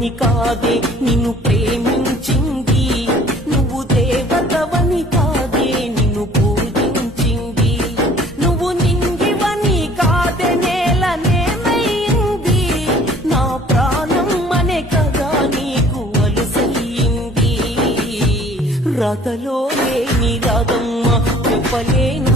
దేవుడవని కాదే నిన్ను ప్రేమించింది, నువ్వు దేవతవని కాదే నిన్ను పూజించింది, నువ్వు నింగివని కాదే నేలనేమైంది, నా ప్రాణం అనే కదా నీకు అలుసయ్యింది. రాతలో లేని రాదమ్మ చెప్పలేను